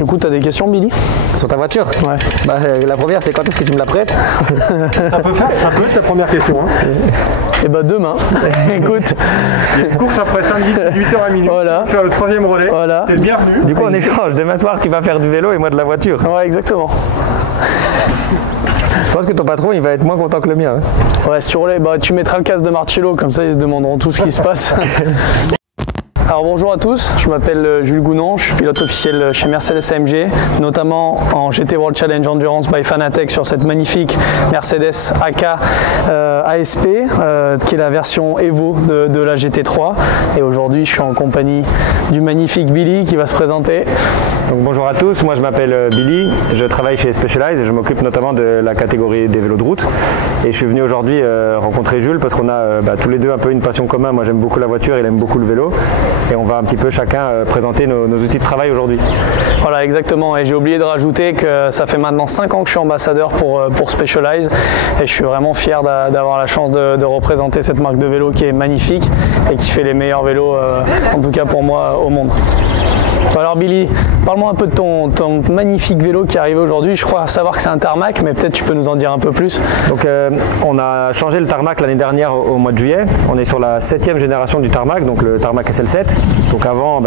Du coup, tu as des questions, Billy? Sur ta voiture? Ouais. Bah, la première, c'est quand est-ce que tu me la prêtes? Ça peut être ta première question. Hein. Et bah demain. Écoute. Il y a une course après samedi, 18h à minuit. Voilà. Faire le 3e relais. Voilà. T'es le bienvenu. Du coup, on échange. Demain soir, tu vas faire du vélo et moi de la voiture. Ouais, exactement. Je pense que ton patron, il va être moins content que le mien. Hein. Ouais, sur les, bah, tu mettras le casque de Marcello, comme ça ils se demanderont tout ce qui se passe. Alors bonjour à tous, je m'appelle Jules Gounon, je suis pilote officiel chez Mercedes AMG, notamment en GT World Challenge Endurance by Fanatec sur cette magnifique Mercedes AK ASP, qui est la version Evo de la GT3. Et aujourd'hui, je suis en compagnie du magnifique Billy qui va se présenter. Donc, bonjour à tous, moi je m'appelle Billy, je travaille chez Specialized et je m'occupe notamment de la catégorie des vélos de route. Et je suis venu aujourd'hui rencontrer Jules parce qu'on a tous les deux un peu une passion commune. Moi j'aime beaucoup la voiture, il aime beaucoup le vélo. Et on va un petit peu chacun présenter nos outils de travail aujourd'hui. Voilà, exactement. Et j'ai oublié de rajouter que ça fait maintenant 5 ans que je suis ambassadeur pour Specialized. Et je suis vraiment fier d'avoir la chance de représenter cette marque de vélo qui est magnifique et qui fait les meilleurs vélos, en tout cas pour moi, au monde. Alors Billy, parle-moi un peu de ton magnifique vélo qui est arrivé aujourd'hui. Je crois savoir que c'est un tarmac, mais peut-être tu peux nous en dire un peu plus. Donc on a changé le tarmac l'année dernière au mois de juillet. On est sur la 7e génération du tarmac, donc le tarmac SL7. Donc avant,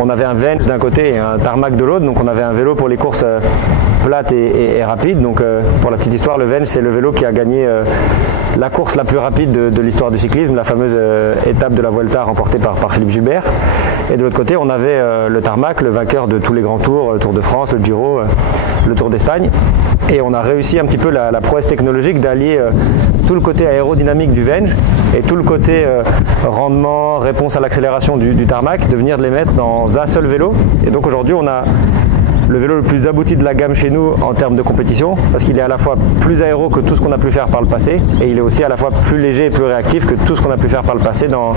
on avait un Venge d'un côté et un tarmac de l'autre. Donc on avait un vélo pour les courses plates et rapides. Donc pour la petite histoire, le Venge c'est le vélo qui a gagné la course la plus rapide de l'histoire du cyclisme, la fameuse étape de la Vuelta remportée par Philippe Gilbert. Et de l'autre côté, on avait le tarmac, le vainqueur de tous les grands tours, Tour de France, le Giro, le Tour d'Espagne. Et on a réussi un petit peu la prouesse technologique d'allier tout le côté aérodynamique du Venge et tout le côté rendement, réponse à l'accélération du tarmac, de venir les mettre dans un seul vélo. Et donc aujourd'hui, on a le vélo le plus abouti de la gamme chez nous en termes de compétition, parce qu'il est à la fois plus aéro que tout ce qu'on a pu faire par le passé, et il est aussi à la fois plus léger et plus réactif que tout ce qu'on a pu faire par le passé dans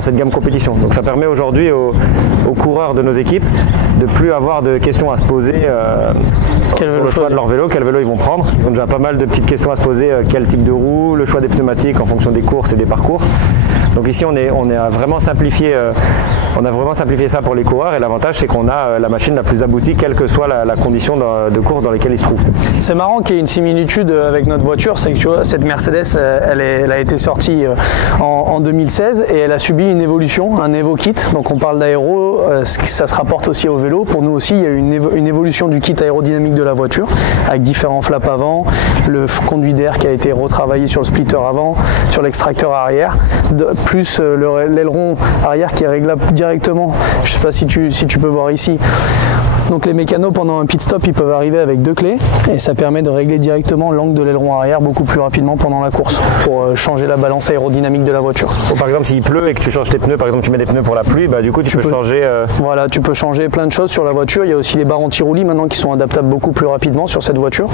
cette gamme compétition. Donc ça permet aujourd'hui aux coureurs de nos équipes de plus avoir de questions à se poser sur le choix de leur vélo, quel vélo ils vont prendre. Ils ont déjà pas mal de petites questions à se poser, quel type de roue, le choix des pneumatiques en fonction des courses et des parcours. Donc ici on a vraiment simplifié ça pour les coureurs, et l'avantage c'est qu'on a la machine la plus aboutie quelle que soit la condition de course dans laquelle ils se trouvent. C'est marrant qu'il y ait une similitude avec notre voiture, c'est que tu vois, cette Mercedes elle a été sortie en 2016 et elle a subi une évolution, un Evo Kit. Donc on parle d'aéro, ça se rapporte aussi au vélo. Pour nous aussi il y a eu une évolution du kit aérodynamique de la voiture avec différents flaps avant, le conduit d'air qui a été retravaillé sur le splitter avant, sur l'extracteur arrière, plus l'aileron arrière qui est réglable directement. Je ne sais pas si tu peux voir ici. Donc les mécanos pendant un pit stop ils peuvent arriver avec 2 clés et ça permet de régler directement l'angle de l'aileron arrière beaucoup plus rapidement pendant la course pour changer la balance aérodynamique de la voiture. Ou par exemple s'il pleut et que tu changes tes pneus, par exemple tu mets des pneus pour la pluie, du coup tu peux changer... Voilà, tu peux changer plein de choses sur la voiture. Il y a aussi les barres anti-roulis maintenant qui sont adaptables beaucoup plus rapidement sur cette voiture.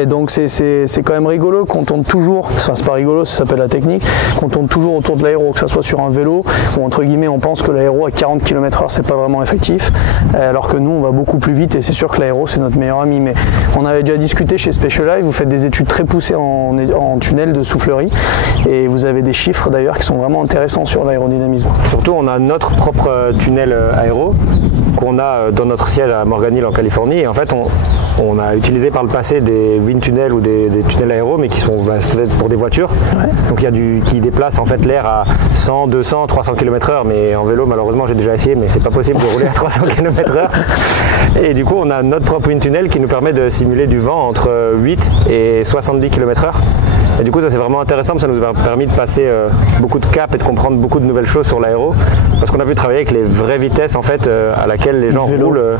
Et donc c'est quand même rigolo qu'on tourne toujours, enfin c'est pas rigolo, ça s'appelle la technique, qu'on tourne toujours autour de l'aéro, que ça soit sur un vélo où entre guillemets on pense que l'aéro à 40 km/h c'est pas vraiment effectif, alors que nous on va beaucoup plus vite et c'est sûr que l'aéro c'est notre meilleur ami. Mais on avait déjà discuté chez Specialized, vous faites des études très poussées en tunnel de soufflerie et vous avez des chiffres d'ailleurs qui sont vraiment intéressants sur l'aérodynamisme. Surtout on a notre propre tunnel aéro qu'on a dans notre siège à Morgan Hill en Californie, et en fait on a utilisé par le passé des wind tunnels ou des tunnels aéro mais qui sont faits pour des voitures. Ouais. Donc il y a qui déplace en fait l'air à 100, 200, 300 km/h, mais en vélo malheureusement j'ai déjà essayé mais c'est pas possible de rouler à 300 km/h. Et du coup on a notre propre wind tunnel qui nous permet de simuler du vent entre 8 et 70 km/h. Et du coup ça c'est vraiment intéressant, ça nous a permis de passer beaucoup de caps et de comprendre beaucoup de nouvelles choses sur l'aéro, parce qu'on a pu travailler avec les vraies vitesses en fait à laquelle les gens roulent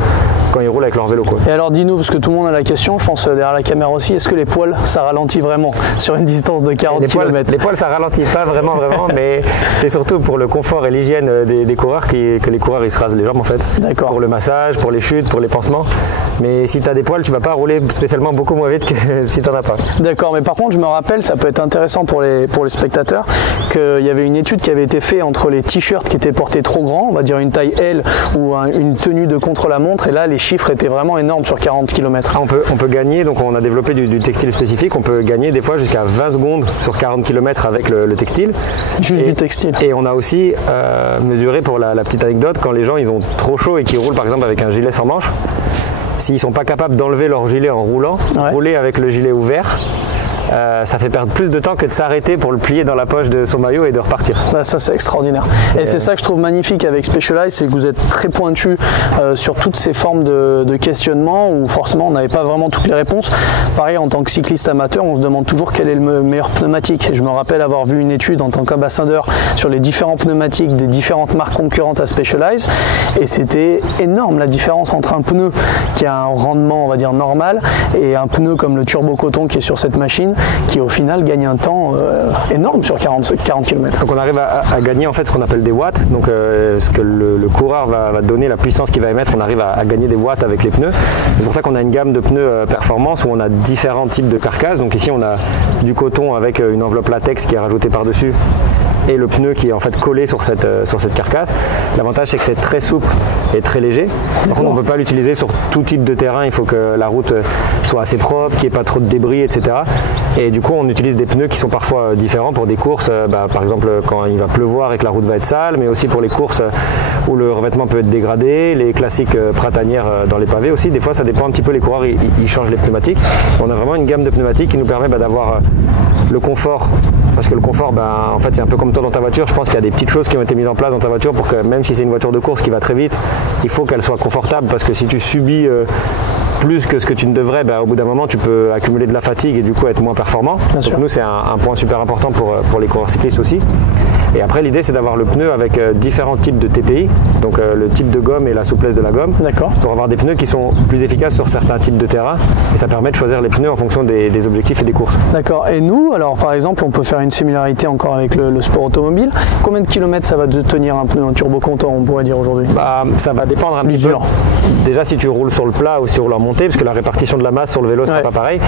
quand ils roulent avec leur vélo, quoi. Et alors dis-nous, parce que tout le monde a la question, je pense derrière la caméra aussi, est-ce que les poils ça ralentit vraiment sur une distance de 40 km? Les poils ça ralentit pas vraiment mais c'est surtout pour le confort et l'hygiène des coureurs que les coureurs ils se rasent les jambes en fait. D'accord. Pour le massage, pour les chutes, pour les pansements. Mais si tu as des poils, tu vas pas rouler spécialement beaucoup moins vite que si tu n'en as pas. D'accord, mais par contre je me rappelle, ça peut être intéressant pour les spectateurs, qu'il y avait une étude qui avait été faite entre les t-shirts qui étaient portés trop grands, on va dire une taille L ou une tenue de contre-la-montre, et là les chiffres étaient vraiment énormes sur 40 km. On peut gagner, donc on a développé du textile spécifique, on peut gagner des fois jusqu'à 20 secondes sur 40 km avec le textile. Juste du textile. Et on a aussi mesuré, pour la petite anecdote, quand les gens ils ont trop chaud et qu'ils roulent par exemple avec un gilet sans manche. S'ils ne sont pas capables d'enlever leur gilet en roulant, rouler avec le gilet ouvert, ça fait perdre plus de temps que de s'arrêter pour le plier dans la poche de son maillot et de repartir. Ça c'est extraordinaire. Et c'est ça que je trouve magnifique avec Specialized, c'est que vous êtes très pointu sur toutes ces formes de questionnement où forcément on n'avait pas vraiment toutes les réponses. Pareil, en tant que cycliste amateur, on se demande toujours quel est le meilleur pneumatique. Je me rappelle avoir vu une étude en tant qu'ambassadeur sur les différents pneumatiques des différentes marques concurrentes à Specialized et c'était énorme la différence entre un pneu qui a un rendement on va dire normal et un pneu comme le Turbo Coton qui est sur cette machine qui au final gagne un temps énorme sur 40 km. Donc on arrive à gagner en fait ce qu'on appelle des watts, donc ce que le coureur va donner, la puissance qu'il va émettre, on arrive à gagner des watts avec les pneus. C'est pour ça qu'on a une gamme de pneus performance où on a différents types de carcasses. Donc ici on a du coton avec une enveloppe latex qui est rajoutée par-dessus et le pneu qui est en fait collé sur cette carcasse. L'avantage c'est que c'est très souple et très léger. Par contre on ne peut pas l'utiliser sur tout type de terrain, il faut que la route soit assez propre, qu'il n'y ait pas trop de débris, etc. Et du coup on utilise des pneus qui sont parfois différents pour des courses, par exemple quand il va pleuvoir et que la route va être sale, mais aussi pour les courses où le revêtement peut être dégradé, les classiques printanières dans les pavés aussi. Des fois ça dépend un petit peu, les coureurs ils changent les pneumatiques. On a vraiment une gamme de pneumatiques qui nous permet d'avoir le confort, parce que le confort en fait c'est un peu comme toi dans ta voiture. Je pense qu'il y a des petites choses qui ont été mises en place dans ta voiture pour que même si c'est une voiture de course qui va très vite, il faut qu'elle soit confortable, parce que si tu subis plus que ce que tu ne devrais, au bout d'un moment tu peux accumuler de la fatigue et du coup être moins performant. Donc nous c'est un point super important pour les coureurs cyclistes aussi. Et après l'idée c'est d'avoir le pneu avec différents types de TPI, donc le type de gomme et la souplesse de la gomme, pour avoir des pneus qui sont plus efficaces sur certains types de terrain, et ça permet de choisir les pneus en fonction des objectifs et des courses. D'accord. Et nous, alors par exemple, on peut faire une similarité encore avec le sport automobile. Combien de kilomètres ça va tenir un pneu en Turbo Coton, on pourrait dire aujourd'hui? Ça va dépendre un petit peu. Déjà si tu roules sur le plat ou si tu roules en montée, parce que la répartition de la masse sur le vélo sera pas pareil,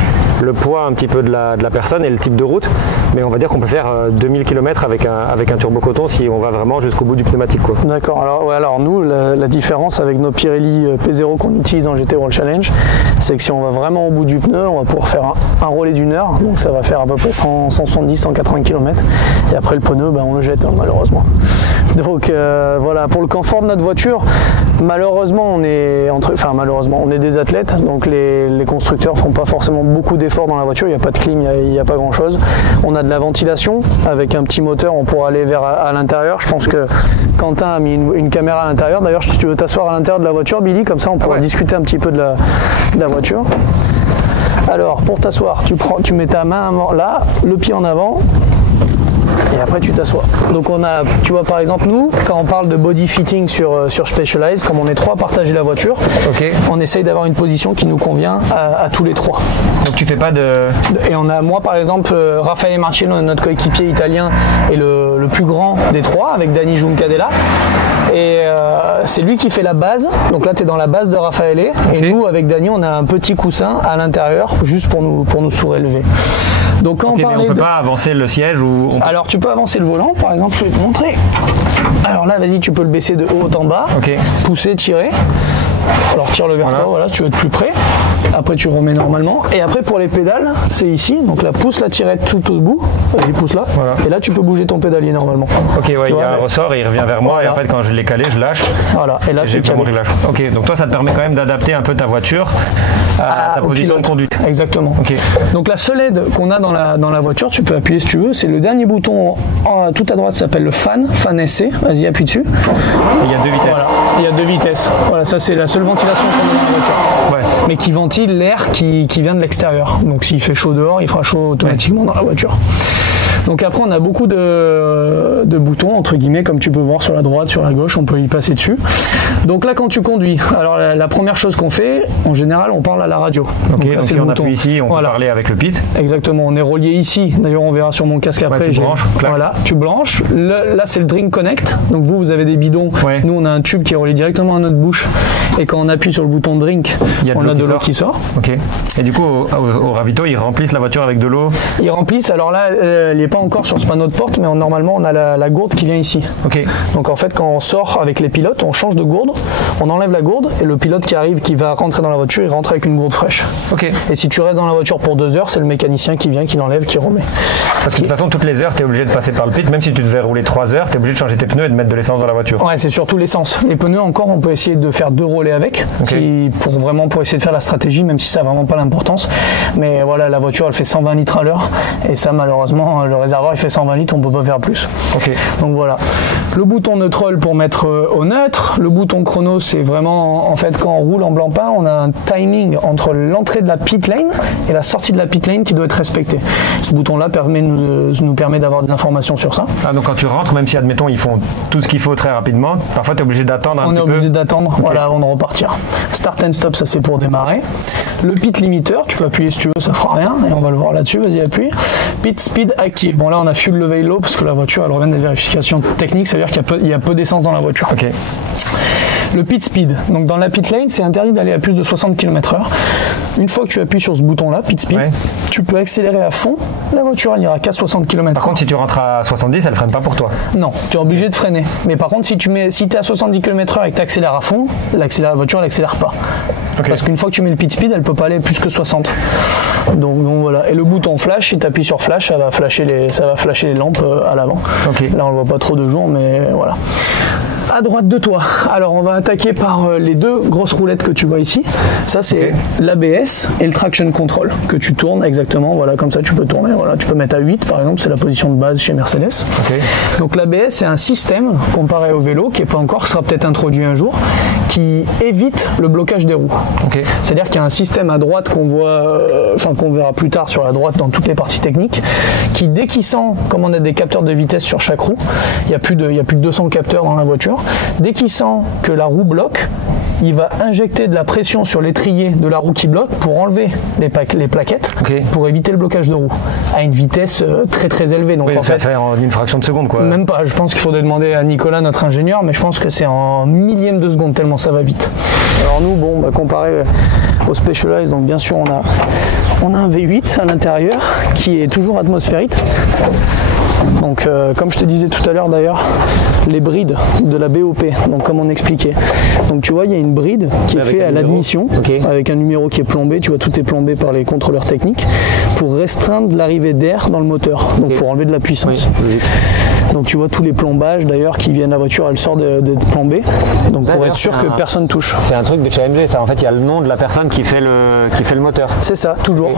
le poids un petit peu de la personne et le type de route, mais on va dire qu'on peut faire 2000 km avec un Turbo Coton si on va vraiment jusqu'au bout du pneumatique. D'accord. Alors nous, la différence avec nos Pirelli P0 qu'on utilise en GT World Challenge, c'est que si on va vraiment au bout du pneu, on va pouvoir faire un relais d'1 heure, donc ça va faire à peu près 170-180 km, et après le pneu, on le jette malheureusement. Donc voilà, pour le confort de notre voiture, malheureusement on est des athlètes, donc les constructeurs font pas forcément beaucoup d'efforts dans la voiture, il n'y a pas de clim, il n'y a pas grand chose. On a de la ventilation, avec un petit moteur on pourra aller à l'intérieur. Je pense que Quentin a mis une caméra à l'intérieur. D'ailleurs, si tu veux t'asseoir à l'intérieur de la voiture, Billy, comme ça on pourra discuter un petit peu de la voiture. Alors pour t'asseoir, tu mets ta main là, le pied en avant, et après tu t'assois. Donc tu vois par exemple nous, quand on parle de body fitting sur Specialized, comme on est trois à partager la voiture, on essaye d'avoir une position qui nous convient à tous les trois. Donc tu fais pas de... Et on a moi par exemple, Raffaele Marcello, notre coéquipier italien, est le plus grand des trois, avec Dani Juncadella. Et c'est lui qui fait la base, donc là tu es dans la base de Raffaele, et nous avec Dani on a un petit coussin à l'intérieur, juste pour nous surélever. Donc quand mais on peut pas avancer le siège ou... Alors tu peux avancer le volant, par exemple, je vais te montrer. Alors là, vas-y, tu peux le baisser de haut en bas, pousser, tirer. Alors tire-le vers toi, voilà, si tu veux être plus près. Après tu remets normalement. Et après pour les pédales, c'est ici. Donc là, pousse la tirette tout au bout. Vas-y, pousse là. Voilà. Et là, tu peux bouger ton pédalier normalement. Ok, ouais, il y a un ressort et il revient vers moi. Et en fait, quand je l'ai calé, je lâche. Voilà. Et là, c'est calé. Ok, donc toi, ça te permet quand même d'adapter un peu ta voiture à ta position de conduite. Exactement. Donc la seule aide qu'on a dans la voiture, tu peux appuyer si tu veux, c'est le dernier bouton tout à droite, s'appelle le fan SC. Vas-y, appuie dessus. Il y a 2 vitesses. Voilà. Il y a 2 vitesses. Voilà, ça c'est la seule ventilation qu'on a dans la voiture. Mais qui ventile l'air qui vient de l'extérieur. Donc s'il fait chaud dehors, il fera chaud automatiquement dans la voiture. Donc après on a beaucoup de boutons entre guillemets, comme tu peux voir sur la droite, sur la gauche, on peut y passer dessus. Donc là quand tu conduis, alors la première chose qu'on fait, en général on parle à la radio. Donc là, si on appuie ici, on peut parler avec le pit. Exactement, on est relié ici. D'ailleurs on verra sur mon casque après. Tu branches, voilà, tu branches. Là c'est le Drink Connect. Donc vous avez des bidons. Nous on a un tube qui est relié directement à notre bouche. Et quand on appuie sur le bouton Drink, on a de l'eau qui sort. Et du coup au ravito ils remplissent la voiture avec de l'eau. Ils remplissent. Alors là les pas encore sur ce panneau de porte, mais normalement on a la gourde qui vient ici. Ok. Donc en fait quand on sort avec les pilotes, on change de gourde, on enlève la gourde et le pilote qui arrive, qui va rentrer dans la voiture, il rentre avec une gourde fraîche. Ok. Et si tu restes dans la voiture pour 2 heures, c'est le mécanicien qui vient, qui l'enlève, qui remet. Parce que de toute façon, toutes les heures, tu es obligé de passer par le pit. Même si tu devais rouler 3 heures, tu es obligé de changer tes pneus et de mettre de l'essence dans la voiture. Ouais, c'est surtout l'essence. Les pneus encore, on peut essayer de faire 2 relais avec, pour essayer de faire la stratégie, même si ça n'a vraiment pas l'importance. Mais voilà, la voiture, elle fait 120 litres à l'heure. Et ça, malheureusement, le réservoir, il fait 120 litres, on peut pas faire plus. Ok. Donc voilà. Le bouton neutral pour mettre au neutre. Le bouton chrono, c'est vraiment, en fait, quand on roule en blanc-pain, on a un timing entre l'entrée de la pit lane et la sortie de la pit lane qui doit être respecté. Ce bouton-là nous permet d'avoir des informations sur ça. Ah, donc quand tu rentres, même si admettons ils font tout ce qu'il faut très rapidement, parfois tu es obligé d'attendre un petit peu. On est obligé d'attendre voilà, avant de repartir. Start and stop, ça c'est pour démarrer. Le pit limiter, tu peux appuyer si tu veux, ça fera rien. Et on va le voir là-dessus, vas-y appuie. Pit speed active. Bon là on a fuel level low parce que la voiture elle revient des vérifications techniques, ça veut dire qu'il y a peu d'essence dans la voiture. Ok. Le pit speed, donc dans la pit lane, c'est interdit d'aller à plus de 60 km/h. Une fois que tu appuies sur ce bouton-là, pit speed, tu peux accélérer à fond. La voiture, elle ira qu'à 60 km/h. Par contre, si tu rentres à 70, elle freine pas pour toi. Non, tu es obligé de freiner. Mais par contre, si tu es à 70 km/h et que tu accélères à fond, la voiture, elle n'accélère pas. Okay. Parce qu'une fois que tu mets le pit speed, elle peut pas aller plus que 60. Donc voilà. Et le bouton flash, si tu appuies sur flash, ça va flasher les lampes à l'avant. Okay. Là, on ne voit pas trop de jour, mais voilà. À droite de toi, alors on va attaquer par les 2 grosses roulettes que tu vois ici. Ça c'est l'ABS et le traction control que tu tournes exactement, voilà, comme ça tu peux tourner, voilà, tu peux mettre à 8 par exemple, c'est la position de base chez Mercedes. Donc l'ABS c'est un système comparé au vélo qui n'est pas encore, qui sera peut-être introduit un jour, qui évite le blocage des roues. C'est-à-dire qu'il y a un système à droite qu'on voit, qu'on verra plus tard sur la droite dans toutes les parties techniques, qui dès qu'il sent, comme on a des capteurs de vitesse sur chaque roue, il y a plus de 200 capteurs dans la voiture. Dès qu'il sent que la roue bloque, il va injecter de la pression sur l'étrier de la roue qui bloque pour enlever les plaquettes, pour éviter le blocage de roue à une vitesse très très élevée. Donc en fait, ça fait en une fraction de seconde quoi. Même pas, je pense qu'il faudrait demander à Nicolas, notre ingénieur, mais je pense que c'est en millième de seconde tellement ça va vite. Alors nous, comparé au Specialized, donc bien sûr on a un V8 à l'intérieur qui est toujours atmosphérique. Donc comme je te disais tout à l'heure d'ailleurs, les brides de la BOP, donc comme on expliquait. Donc tu vois, il y a une bride qui est faite à l'admission, avec un numéro qui est plombé, tu vois, tout est plombé par les contrôleurs techniques, pour restreindre l'arrivée d'air dans le moteur, donc pour enlever de la puissance. Donc tu vois tous les plombages d'ailleurs qui viennent, la voiture elle sort d'être plombée, donc pour être sûr que personne touche. C'est un truc de chez AMG ça, en fait il y a le nom de la personne qui fait le moteur. C'est ça, toujours.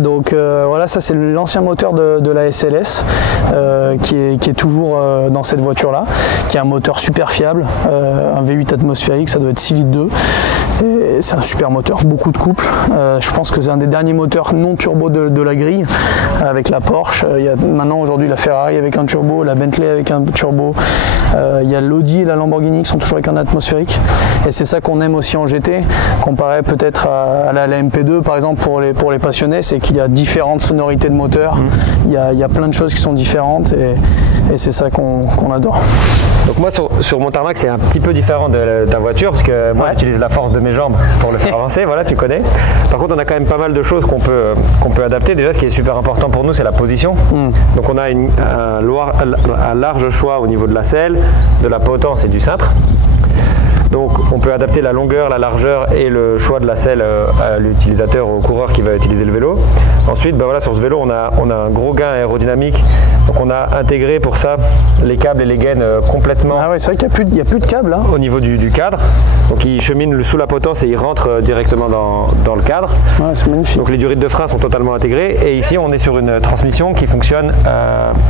Donc voilà, ça c'est l'ancien moteur de la SLS qui est toujours dans cette voiture là, qui est un moteur super fiable, un V8 atmosphérique, ça doit être 6 litres 2. C'est un super moteur, beaucoup de couple. Je pense que c'est un des derniers moteurs non turbo de la grille, avec la Porsche. Il y a maintenant aujourd'hui la Ferrari avec un turbo, la Bentley avec un turbo. Il y a l'Audi et la Lamborghini qui sont toujours avec un atmosphérique. Et c'est ça qu'on aime aussi en GT, comparé peut-être à la MP2 par exemple pour les passionnés, c'est qu'il y a différentes sonorités de moteur. Il y a plein de choses qui sont différentes et c'est ça qu'on adore. Donc moi sur mon tarmac c'est un petit peu différent de ta voiture parce que moi j'utilise la force de mes jambes pour le faire avancer, voilà, tu connais. Par contre on a quand même pas mal de choses qu'on peut adapter. Déjà ce qui est super important pour nous c'est la position. Donc on a un large choix au niveau de la selle, de la potence et du cintre. Donc on peut adapter la longueur, la largeur et le choix de la selle à l'utilisateur, au coureur qui va utiliser le vélo. Ensuite, voilà, sur ce vélo, on a un gros gain aérodynamique. Donc on a intégré pour ça les câbles et les gaines complètement. Ah ouais, c'est vrai qu'il n'y a plus de câbles là. Au niveau du cadre. Donc ils cheminent sous la potence et ils rentrent directement dans le cadre. Ouais, c'est magnifique. Donc les durées de frein sont totalement intégrées. Et ici, on est sur une transmission qui fonctionne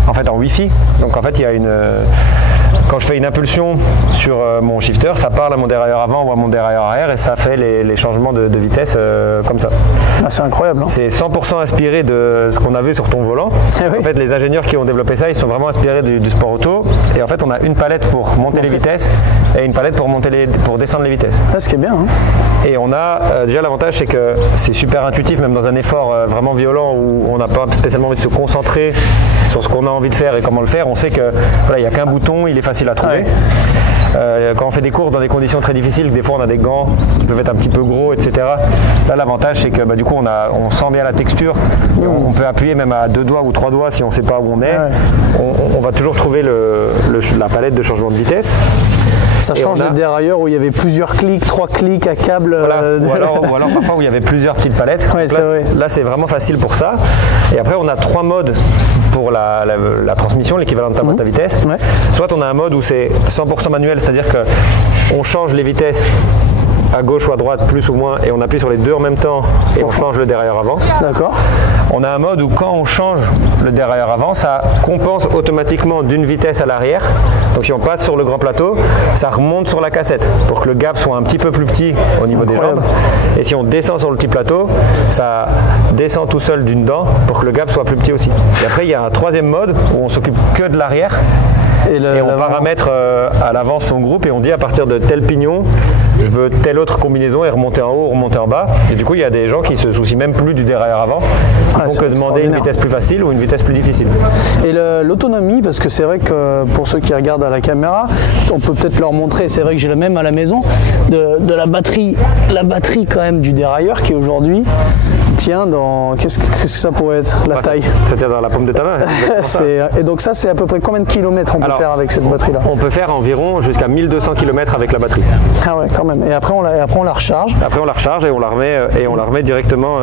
en fait en Wi-Fi. Donc en fait, il y a quand je fais une impulsion sur mon shifter, ça parle à mon dérailleur avant ou à mon dérailleur arrière et ça fait les changements de vitesse comme ça. Ah, c'est incroyable. Hein. C'est 100% inspiré de ce qu'on a vu sur ton volant. En fait, les ingénieurs qui ont développé ça, ils sont vraiment inspirés du sport auto. Et en fait, on a une palette pour monter les vitesses et une palette pour descendre les vitesses. Ah, ce qui est bien. Hein. Et on a déjà l'avantage, c'est que c'est super intuitif, même dans un effort vraiment violent où on n'a pas spécialement envie de se concentrer sur ce qu'on a envie de faire et comment le faire. On sait que voilà, il n'y a qu'un bouton, il est facile à trouver. Quand on fait des courses dans des conditions très difficiles, des fois on a des gants qui peuvent être un petit peu gros, etc. Là, l'avantage, c'est que du coup, on sent bien la texture. Et on peut appuyer même à 2 doigts ou 3 doigts si on ne sait pas où on est. On va toujours trouver la palette de changement de vitesse. Ça change des dérailleurs où il y avait plusieurs clics, 3 clics à câble. Voilà. Ou alors parfois où il y avait plusieurs petites palettes. Ouais, là, c'est vraiment facile pour ça. Et après, on a 3 modes pour la transmission, l'équivalent de ta boîte à vitesse. Ouais. Soit on a un mode où c'est 100% manuel, c'est-à-dire qu'on change les vitesses à gauche ou à droite, plus ou moins, et on appuie sur les deux en même temps et on change le dérailleur avant. D'accord. On a un mode où quand on change le dérailleur avant, ça compense automatiquement d'une vitesse à l'arrière. Donc si on passe sur le grand plateau, ça remonte sur la cassette pour que le gap soit un petit peu plus petit au niveau des jambes. Et si on descend sur le petit plateau, ça descend tout seul d'une dent pour que le gap soit plus petit aussi. Et après, il y a un troisième mode où on s'occupe que de l'arrière. Et on paramètre à l'avance son groupe et on dit à partir de tel pignon, je veux telle autre combinaison et remonter en haut, remonter en bas. Et du coup, il y a des gens qui se soucient même plus du dérailleur avant. Ils font que demander une vitesse plus facile ou une vitesse plus difficile. Et l'autonomie, parce que c'est vrai que pour ceux qui regardent à la caméra, on peut peut-être leur montrer, c'est vrai que j'ai le même à la maison, de la batterie quand même du dérailleur qui aujourd'hui tient dans, qu'est-ce que ça pourrait être, la taille? Ça tient dans la paume de ta main. Et donc ça, c'est à peu près combien de kilomètres on peut faire avec cette batterie-là? On peut faire environ jusqu'à 1200 km avec la batterie. Ah ouais, quand même. Et après on la recharge. Après on la recharge et on la remet directement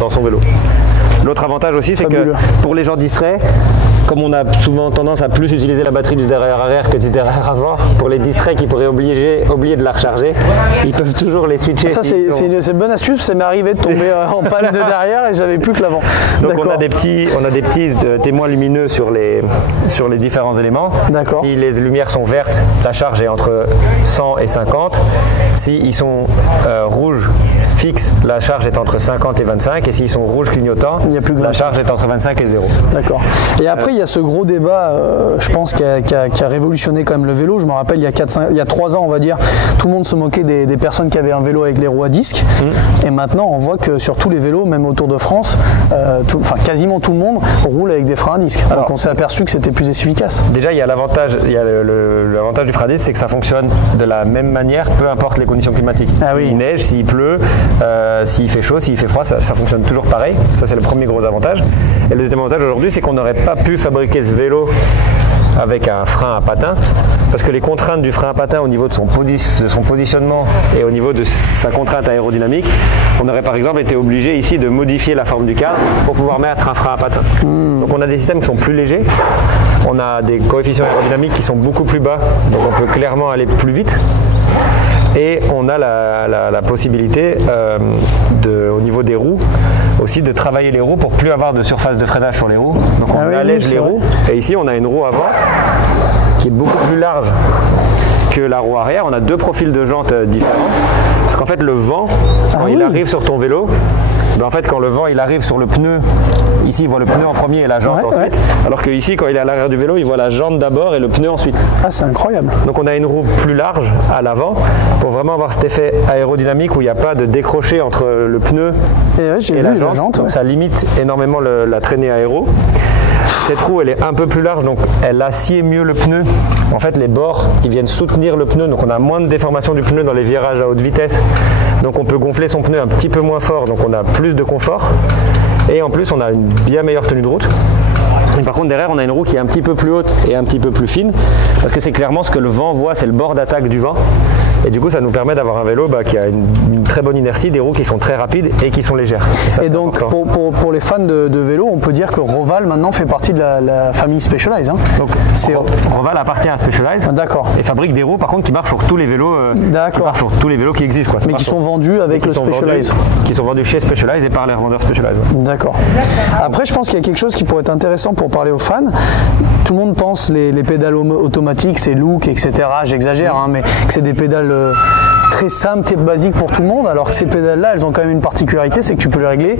dans son vélo. L'autre avantage aussi, c'est que pour les gens distraits, comme on a souvent tendance à plus utiliser la batterie du dérailleur arrière que du dérailleur avant, pour les distraits qui pourraient oublier de la recharger, ils peuvent toujours les switcher. Ça, c'est une bonne astuce, ça m'est arrivé de tomber en panne de derrière et j'avais plus que l'avant. Donc on a des petits témoins lumineux sur les différents éléments. Si les lumières sont vertes, la charge est entre 100 et 50. Si ils sont rouges fixes, la charge est entre 50 et 25. Et s'ils sont rouges clignotants, la charge est entre 25 et 0. D'accord. Et après, il y a ce gros débat, je pense, qui a révolutionné quand même le vélo. Je me rappelle, il y a 3 ans, on va dire, tout le monde se moquait des personnes qui avaient un vélo avec les roues à disque. Et maintenant, on voit que sur tous les vélos, même au Tour de France, quasiment tout le monde roule avec des freins à disque. Donc on s'est aperçu que c'était plus efficace. Déjà, il y a l'avantage du frein à disque, c'est que ça fonctionne de la même manière, peu importe les conditions climatiques. S'il neige, s'il pleut, s'il fait chaud, s'il fait froid, ça fonctionne toujours pareil. Ça, c'est le premier gros avantage. Et le deuxième avantage aujourd'hui, c'est qu'on n'aurait pas pu fabriquer ce vélo avec un frein à patin parce que les contraintes du frein à patin au niveau de son positionnement et au niveau de sa contrainte aérodynamique, on aurait par exemple été obligé ici de modifier la forme du cadre pour pouvoir mettre un frein à patin. Donc on a des systèmes qui sont plus légers, on a des coefficients aérodynamiques qui sont beaucoup plus bas, donc on peut clairement aller plus vite. Et on a la possibilité au niveau des roues aussi de travailler les roues pour plus avoir de surface de freinage sur les roues. Donc on allège les roues. Et ici on a une roue avant qui est beaucoup plus large que la roue arrière. On a 2 profils de jantes différents. Parce qu'en fait le vent, quand il arrive sur ton vélo, en fait quand le vent il arrive sur le pneu, ici il voit le pneu en premier et la jante ensuite. Alors que ici quand il est à l'arrière du vélo, il voit la jante d'abord et le pneu ensuite. Ah, c'est incroyable. Donc on a une roue plus large à l'avant pour vraiment avoir cet effet aérodynamique où il n'y a pas de décroché entre le pneu et la jante. Donc ça limite énormément la traînée aéro. Cette roue elle est un peu plus large, donc elle assied mieux le pneu. En fait les bords qui viennent soutenir le pneu, donc on a moins de déformation du pneu dans les virages à haute vitesse. Donc on peut gonfler son pneu un petit peu moins fort, donc on a plus de confort. Et en plus on a une bien meilleure tenue de route. Et par contre derrière on a une roue qui est un petit peu plus haute et un petit peu plus fine, parce que c'est clairement ce que le vent voit, c'est le bord d'attaque du vent. Et du coup ça nous permet d'avoir un vélo qui a une très bonne inertie, des roues qui sont très rapides et qui sont légères. Et donc pour les fans de vélo, on peut dire que Roval maintenant fait partie de la famille Specialized. Donc Roval appartient à Specialized. D'accord. Et fabrique des roues par contre qui marchent sur tous les vélos, qui existent. Mais qui sont vendus avec le Specialized. Qui sont vendus chez Specialized et par les revendeurs Specialized. D'accord. Après je pense qu'il y a quelque chose qui pourrait être intéressant pour parler aux fans. Tout le monde pense les pédales automatiques, c'est look, etc. J'exagère, mais que c'est des pédales très simples et basiques pour tout le monde, alors que ces pédales-là, elles ont quand même une particularité, c'est que tu peux les régler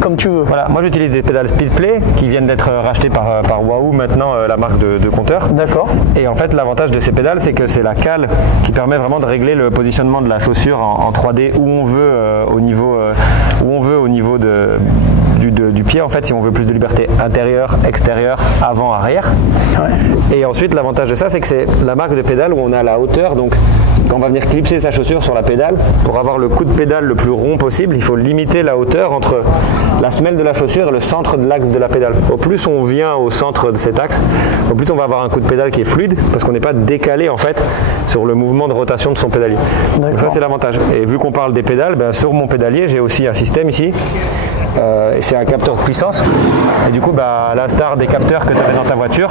comme tu veux. Voilà, moi j'utilise des pédales Speedplay qui viennent d'être rachetées par Wahoo maintenant, la marque de compteur. D'accord. Et en fait l'avantage de ces pédales c'est que c'est la cale qui permet vraiment de régler le positionnement de la chaussure en 3D où on veut au niveau du pied en fait, si on veut plus de liberté intérieure, extérieure, avant, arrière. Ouais. Et ensuite l'avantage de ça c'est que c'est la marque de pédale où on a la hauteur, donc quand on va venir clipser sa chaussure sur la pédale, pour avoir le coup de pédale le plus rond possible, il faut limiter la hauteur entre la semelle de la chaussure et le centre de l'axe de la pédale. Au plus on vient au centre de cet axe, au plus on va avoir un coup de pédale qui est fluide parce qu'on n'est pas décalé en fait sur le mouvement de rotation de son pédalier. Donc ça c'est l'avantage. Et vu qu'on parle des pédales, ben, sur mon pédalier j'ai aussi un système ici. C'est un capteur de puissance et du coup à l'instar des capteurs que tu avais dans ta voiture,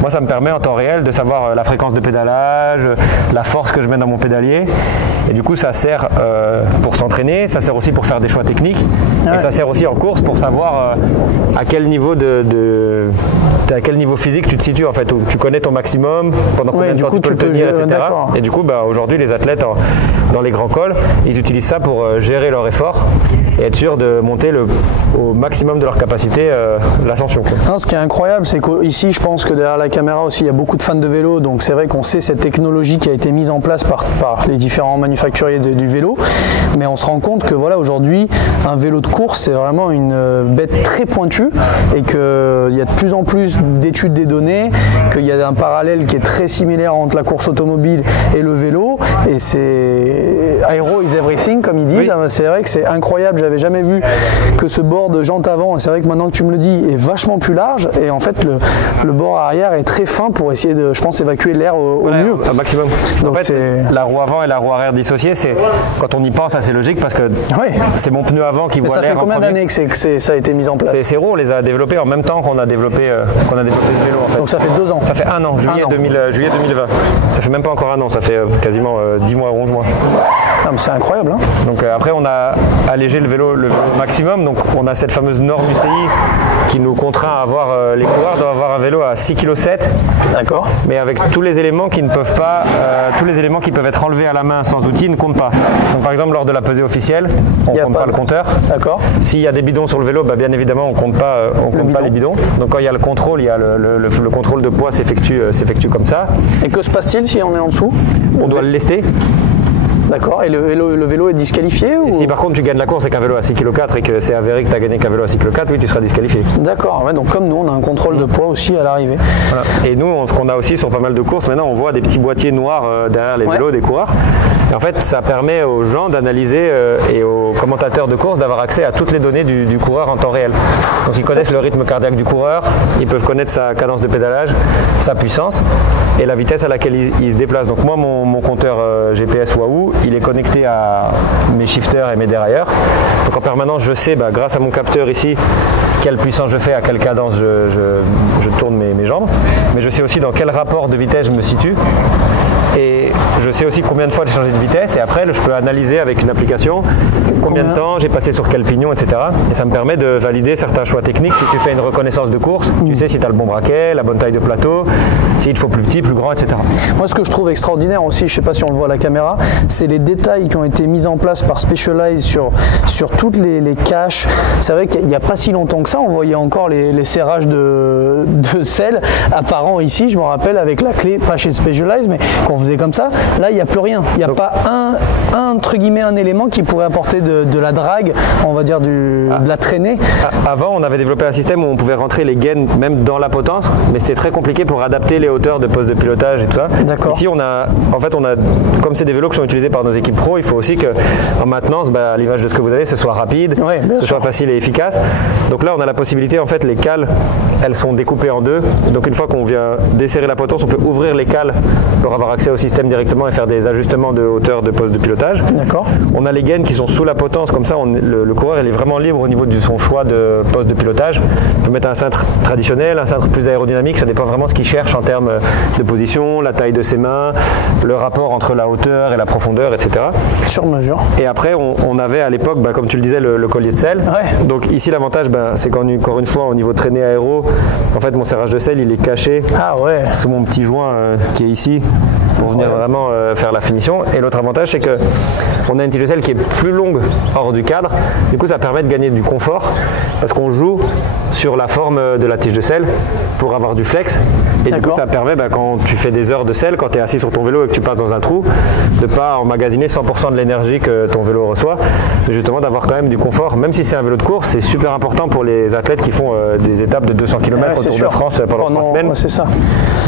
moi ça me permet en temps réel de savoir la fréquence de pédalage, la force que je mets dans mon pédalier et du coup ça sert pour s'entraîner, ça sert aussi pour faire des choix techniques et ça sert aussi en course pour savoir à quel niveau à quel niveau physique tu te situes en fait, où tu connais ton maximum, pendant combien de temps tu peux le tenir, etc. Et du coup aujourd'hui les athlètes dans les grands cols, ils utilisent ça pour gérer leur effort et être sûr de monter au maximum de leur capacité l'ascension. Ce qui est incroyable, c'est qu'ici, je pense que derrière la caméra aussi, il y a beaucoup de fans de vélo, donc c'est vrai qu'on sait cette technologie qui a été mise en place par les différents manufacturiers du vélo, mais on se rend compte que voilà, aujourd'hui, un vélo de course, c'est vraiment une bête très pointue et qu'il y a de plus en plus d'études des données, qu'il y a un parallèle qui est très similaire entre la course automobile et le vélo, et c'est aero is everything, comme ils disent. Oui. C'est vrai que c'est incroyable. J'avais jamais vu que ce bord de jante avant, et c'est vrai que maintenant que tu me le dis, est vachement plus large et en fait le bord arrière est très fin pour essayer de, je pense, évacuer l'air au mieux. Un maximum. Donc en fait, la roue avant et la roue arrière dissociées, c'est quand on y pense assez logique parce que c'est mon pneu avant qui voit l'air. Ça fait combien d'années que ça a été mis en place? C'est Hero, on les a développés en même temps qu'on a développé ce vélo en fait. Donc ça fait 2 ans. Ça fait 1 an, juillet 2020. Ça fait même pas encore 1 an, ça fait quasiment 10 mois, 11 mois. Ah, c'est incroyable. Hein. Donc après on a allégé le vélo maximum, donc on a cette fameuse norme UCI qui nous contraint à avoir, les coureurs doivent avoir un vélo à 6,7 kg. D'accord. Mais avec tous les éléments qui ne peuvent pas, tous les éléments qui peuvent être enlevés à la main sans outil ne comptent pas. Donc par exemple lors de la pesée officielle, on ne compte pas le compteur. D'accord. S'il y a des bidons sur le vélo, bien évidemment on ne compte pas les bidons. Donc quand il y a le contrôle, il y a le contrôle de poids s'effectue comme ça. Et que se passe-t-il si on est en dessous? On doit le lester. D'accord, et le vélo est disqualifié ou... Si par contre tu gagnes la course avec un vélo à 6,4 kg et que c'est avéré que tu as gagné qu'un vélo à 6,4 kg, oui tu seras disqualifié. D'accord, donc comme nous on a un contrôle de poids aussi à l'arrivée. Voilà. Et nous ce qu'on a aussi sur pas mal de courses, maintenant on voit des petits boîtiers noirs derrière les vélos des coureurs. Et en fait ça permet aux gens d'analyser et aux commentateurs de course d'avoir accès à toutes les données du coureur en temps réel. Donc ils connaissent le rythme cardiaque du coureur, ils peuvent connaître sa cadence de pédalage, sa puissance et la vitesse à laquelle il se déplace. Donc moi mon compteur GPS Wahoo, il est connecté à mes shifters et mes dérailleurs. Donc en permanence, je sais, grâce à mon capteur ici, quelle puissance je fais, à quelle cadence je tourne mes jambes. Mais je sais aussi dans quel rapport de vitesse je me situe. Et je sais aussi combien de fois j'ai changé de vitesse et après je peux analyser avec une application combien de temps j'ai passé sur quel pignon, etc. Et ça me permet de valider certains choix techniques. Si tu fais une reconnaissance de course, tu sais si tu as le bon braquet, la bonne taille de plateau, s'il te faut plus petit, plus grand, etc. Moi ce que je trouve extraordinaire aussi, je ne sais pas si on le voit à la caméra, c'est les détails qui ont été mis en place par Specialized sur toutes les caches. C'est vrai qu'il n'y a pas si longtemps que ça, on voyait encore les serrages de sel apparents ici, je me rappelle avec la clé, pas chez Specialized, mais qu'on faisait comme ça. Là il n'y a plus rien, il n'y a pas entre guillemets un élément qui pourrait apporter de la drague, on va dire de la traînée. Avant on avait développé un système où on pouvait rentrer les gaines même dans la potence, mais c'était très compliqué pour adapter les hauteurs de poste de pilotage et tout ça. Ici on a, comme c'est des vélos qui sont utilisés par nos équipes pro, il faut aussi qu'en maintenance, à l'image de ce que vous avez, ce soit rapide, ce soit facile et efficace. Donc là on a la possibilité, en fait les cales, elles sont découpées en deux. Donc une fois qu'on vient desserrer la potence, on peut ouvrir les cales pour avoir accès au système directement et faire des ajustements de hauteur de poste de pilotage. D'accord. On a les gaines qui sont sous la potence, comme ça le coureur il est vraiment libre au niveau de son choix de poste de pilotage. On peut mettre un cintre traditionnel, un cintre plus aérodynamique, ça dépend vraiment de ce qu'il cherche en termes de position, la taille de ses mains, le rapport entre la hauteur et la profondeur, etc. Sur mesure. Et après on avait à l'époque, comme tu le disais, le collier de selle. Ouais. Donc ici l'avantage c'est qu'encore une fois au niveau traînée aéro, en fait mon serrage de selle il est caché sous mon petit joint qui est ici. pour venir vraiment faire la finition. Et l'autre avantage, c'est qu'on a une tige de selle qui est plus longue hors du cadre. Du coup, ça permet de gagner du confort parce qu'on joue sur la forme de la tige de selle pour avoir du flex. Et du coup, ça permet, quand tu fais des heures de selle, quand tu es assis sur ton vélo et que tu passes dans un trou, de ne pas emmagasiner 100% de l'énergie que ton vélo reçoit, mais justement d'avoir quand même du confort. Même si c'est un vélo de course, c'est super important pour les athlètes qui font des étapes de 200 km autour de France pendant 3 semaines,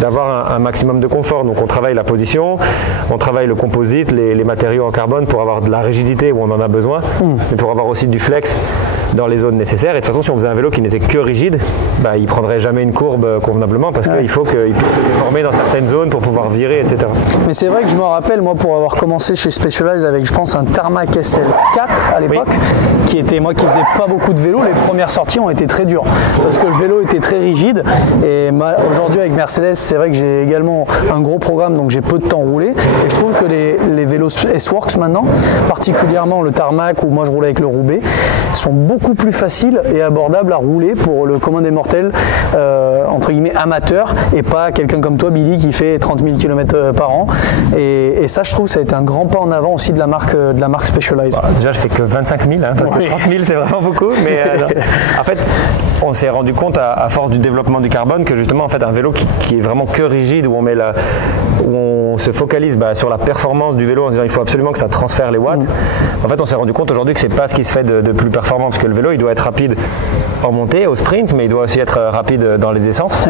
d'avoir un maximum de confort. Donc on travaille la position, on travaille le composite, les matériaux en carbone pour avoir de la rigidité où on en a besoin, mais pour avoir aussi du flex dans les zones nécessaires. Et de toute façon, si on faisait un vélo qui n'était que rigide, il ne prendrait jamais une courbe convenablement parce qu'il faut qu'il puisse se déformer dans certaines zones pour pouvoir virer, etc. Mais c'est vrai que je me rappelle, moi, pour avoir commencé chez Specialized avec, je pense, un Tarmac SL4 à l'époque, qui était, moi qui faisais pas beaucoup de vélo, les premières sorties ont été très dures parce que le vélo était très rigide. Et aujourd'hui, avec Mercedes, c'est vrai que j'ai également un gros programme, donc j'ai peu de temps roulé. Et je trouve que les vélos S-Works maintenant, particulièrement le Tarmac, où moi je roulais avec le Roubaix, sont beaucoup plus faciles et abordables à rouler pour le commun des mortels, entre guillemets amateur, et pas quelqu'un comme toi, Billy, qui fait 30 000 km par an. Et ça, je trouve, ça a été un grand pas en avant aussi de la marque Specialized. Déjà, je fais que 25 000, parce que 30 000, c'est vraiment beaucoup. Mais en fait, on s'est rendu compte à force du développement du carbone que justement, en fait, un vélo qui est vraiment que rigide, où on se focalise sur la performance du vélo en se disant il faut absolument que ça transfère les watts. En fait, on s'est rendu compte aujourd'hui que c'est pas ce qui se fait de plus performant, parce que le vélo, il doit être rapide en montée, au sprint, mais il doit aussi être rapide dans les descentes.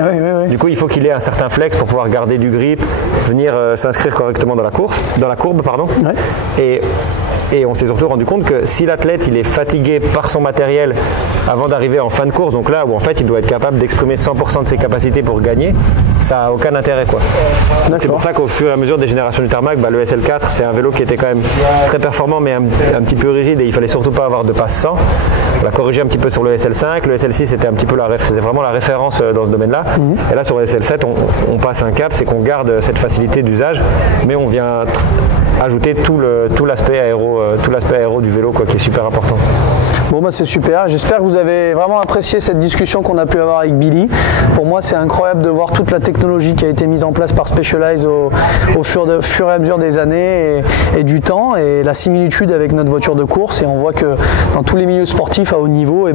Du coup, il faut qu'il ait un certain flex pour pouvoir garder du grip, venir s'inscrire correctement dans la courbe. Et on s'est surtout rendu compte que si l'athlète il est fatigué par son matériel avant d'arriver en fin de course, donc là où en fait il doit être capable d'exprimer 100% de ses capacités pour gagner, ça n'a aucun intérêt, quoi. C'est pour ça qu'au fur et à mesure des générations du Tarmac, le SL4 c'est un vélo qui était quand même très performant mais un petit peu rigide, et il fallait surtout pas avoir de passe 100. On l'a corrigé un petit peu sur le SL5, le SL6 c'était un petit peu c'était vraiment la référence dans ce domaine-là. Et là sur le SL7 on passe un cap, c'est qu'on garde cette facilité d'usage, mais on vient ajouter tout l'aspect aéro du vélo, qui est super important. Bon, c'est super, j'espère que vous avez vraiment apprécié cette discussion qu'on a pu avoir avec Billy. Pour moi, c'est incroyable de voir toute la technologie qui a été mise en place par Specialized au fur et à mesure des années et du temps, et la similitude avec notre voiture de course. Et on voit que dans tous les milieux sportifs à haut niveau,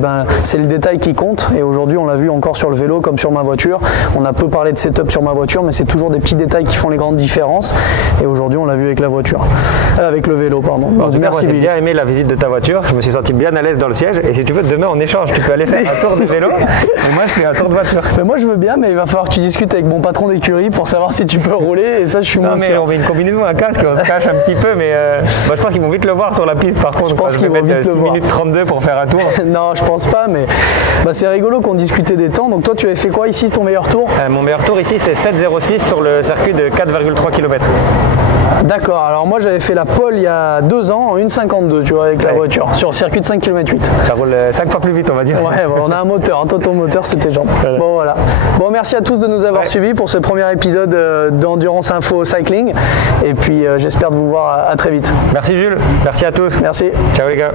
c'est le détail qui compte. Et aujourd'hui, on l'a vu encore sur le vélo comme sur ma voiture. On a peu parlé de setup sur ma voiture, mais c'est toujours des petits détails qui font les grandes différences. Et aujourd'hui, on l'a vu avec la voiture, avec le vélo, pardon. Merci Billy. J'ai bien aimé la visite de ta voiture. Je me suis senti bien à l'aise dans le siège, et si tu veux, demain on échange, tu peux aller faire un tour de vélo et moi je fais un tour de voiture. Mais moi je veux bien, mais il va falloir que tu discutes avec mon patron d'écurie pour savoir si tu peux rouler, et ça je suis moins sûr. On met une combinaison, un casque, on se cache un petit peu, mais je pense qu'ils vont vite le voir sur la piste. Par contre, je pense qu'ils vont vite le voir. 6 minutes 32 pour faire un tour. Non, je pense pas, mais c'est rigolo qu'on discutait des temps. Donc toi tu avais fait quoi ici, ton meilleur tour? Mon meilleur tour ici c'est 7,06 sur le circuit de 4,3 km. D'accord, alors moi j'avais fait la pole il y a 2 ans en 1,52, tu vois, avec la voiture, sur le circuit de 5 km 8. Ça roule 5 fois plus vite, on va dire. Ouais, on a un moteur, un toto-moteur, c'était genre. Bon, voilà. Bon, merci à tous de nous avoir suivis pour ce premier épisode d'Endurance Info Cycling. Et puis j'espère de vous voir à très vite. Merci Jules, merci à tous. Merci. Ciao les gars.